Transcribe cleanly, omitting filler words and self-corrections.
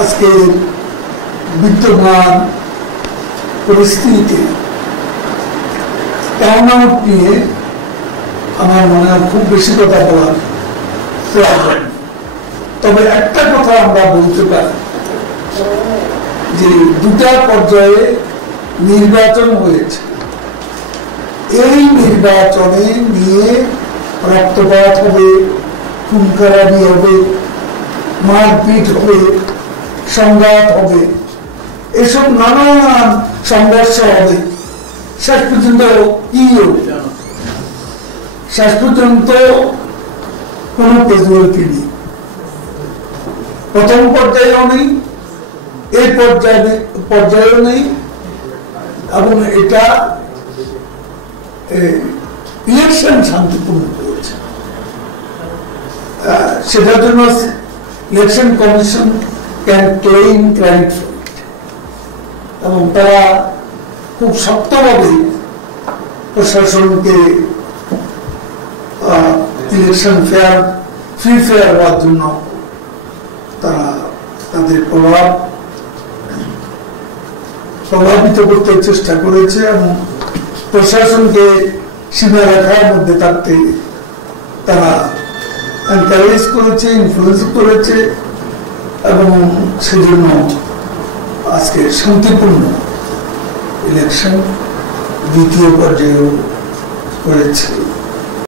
আজকে বিদ্যমান পরিস্থিতিতে টার্ন আউট নিয়ে আমার মনে হয় খুব বেশি কথা বলার প্রয়োজন। তবে একটা কথা আমরা বলতে পারি যে দুটা পর্যায়ে নির্বাচন হয়েছে। এই নির্বাচনে নিয়ে রক্তপাত হবে, খুনখারাপি হবে, মারপিট হবে, সংঘাত হবে, এসব নানান সংঘর্ষ হবে। শেষ পর্যন্ত কি শেষ পর্যন্ত কোন ক্যাজুয়ালিটি নেই, প্রথম পর্যায়েও নেই, এই পর্যায়েও নেই, এবং এটা ইলেকশন শান্তিপূর্ণ হয়েছে। সেটার জন্য election commission can claim credit for it, এবং তারা খুব শক্তভাবে প্রশাসনকে ইলেকশন ফ্রি ফেয়ার হওয়ার জন্য তারা তাদের প্রভাবিত করতে চেষ্টা করেছে এবং প্রশাসনকে সীমারেখার মধ্যে থাকতে তারা এনকারেজ করেছে, ইনফ্লুয়েন্স করেছে, এবং সেজন্য আজকে শান্তিপূর্ণ ইলেকশন দ্বিতীয় পর্যায়েও করেছে।